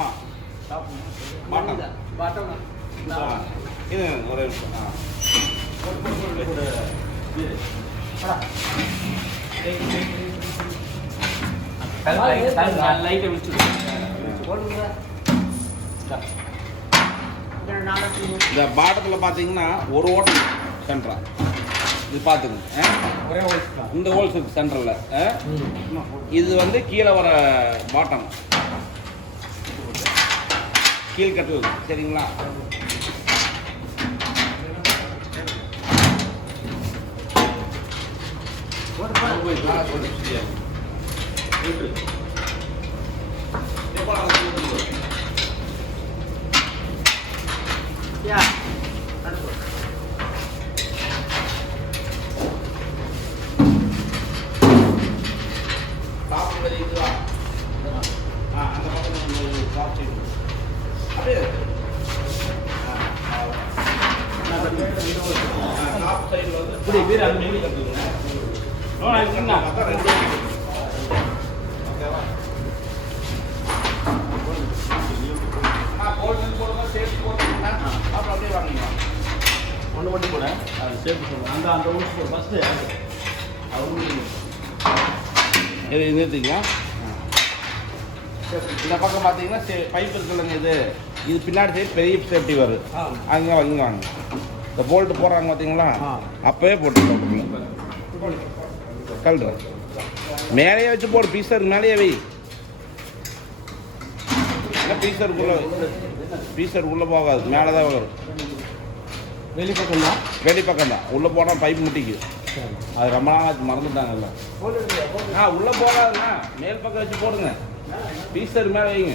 ஆமாம் bottom bottom இது ஒரே நிமிஷம் லைட்டை விழிச்சு இந்த பாட்டத்தில் பார்த்தீங்கன்னா ஒரு ஓட்டம் சென்ட்ரா இது பார்த்துங்க ஒரே ஹோல்ஸ் இந்த ஹோல்ஸ் இருக்கு சென்டரில் இது வந்து கீழே வர பாட்டம் கீழ்கட்டில் சரிங்களா ஒன்று மட்டும் கூட அது சேர்த்து சொல்லுங்கள் அந்த ஊருக்கு ஃபஸ்ட்டு இது நிறுத்திக்கலாம் இந்த பக்கம் பார்த்தீங்கன்னா பைப் இருக்குல்லங்க இது பின்னாடி சைடு பெரிய சேஃப்டி வருது அங்கே வாங்க இந்த போல்ட்டு போடுறாங்க பார்த்தீங்களா அப்போவே போட்டு கல்ற மேலேயே வச்சு போடு பீஸருக்கு மேலேயே வை பீஸருக்குள்ளே போகாது மேலே தான் வரும் வெளிப்பக்கம் தான் உள்ளே போனால் பைப் முட்டிக்கு அது ரொம்ப நாள் மறந்துட்டாங்கல்ல உள்ளே போகாதுண்ணா மேல் பக்கம் வச்சு போடுங்க பீஸர் மேலே வைங்க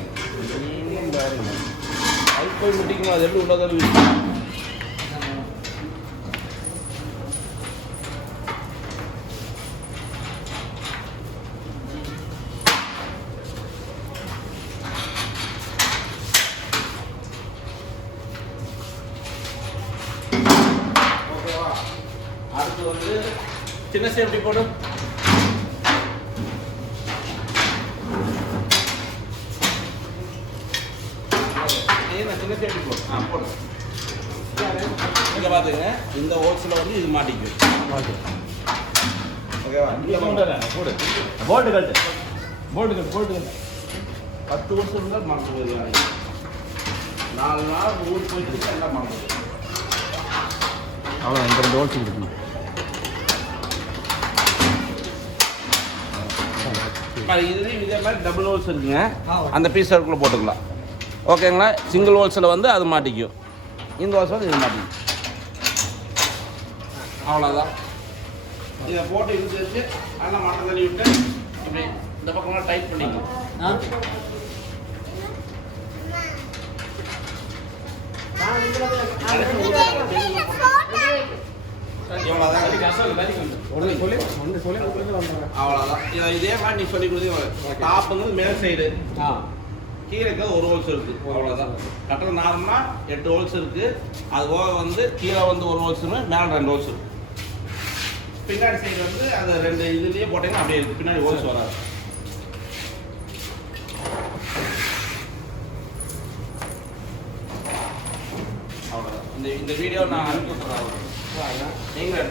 பைப் போய் முட்டிக்கணும் அது எப்படி உள்ளதான் அடுத்து வந்து சின்ன சேஃப்டி போடும் சின்ன சேஃப்டி போடும் போடும் இங்கே பார்த்துங்க இந்த ஹோல்ஸில் வந்து இது மாட்டிக்கும் ஓகேவா போடு போல்டு கட்டு 10 வருஷம் இருந்தால் மறந்து போயிருக்காங்க 4 நாள் ஊருக்கு போயிட்டு எல்லாம் மறந்து போயிருக்கு அவ்வளோ இந்த 2 ஹோல்ஸ் இருக்கணும் இதுலேயும் இதே மாதிரி டபுள் ஹோல்ஸ் இருக்குங்க அந்த பீஸ் சர்க்குள்ளே போட்டுக்கலாம் ஓகேங்களா சிங்கிள் ஹோல்ஸில் வந்து அது மாட்டிக்கும் இந்த ஹோல்ஸ் வந்து இது மாட்டிக்கும் அவ்வளோதான் இதை போட்டு இது வச்சு நல்லா மட்டம் தள்ளி விட்டு இப்படி இந்த பக்கம்லாம் டைட் பண்ணிக்கலாம் அவ்வளோதான் இதே மாதிரி நீ சொல்லி கொடுத்தீங்க டாப் வந்து மேல் சைடு கீழே ஒரு ஹோல்ஸ் இருக்கு அவ்வளோதான் கட்டல் நார்மலாக 8 ஹோல்ஸ் இருக்கு அது போக வந்து கீழே வந்து ஒரு ஹோல்ஸ் மேலே 2 ஹோல்ஸ் இருக்கு பின்னாடி சைடு வந்து அந்த 2 இதுலேயே போட்டீங்கன்னா அப்படியே இருக்கு பின்னாடி ஹோல்ஸ் வராது அவ்வளோதான் இந்த வீடியோ நான் அனுப்பி விட்டுறேன் நீங்கள்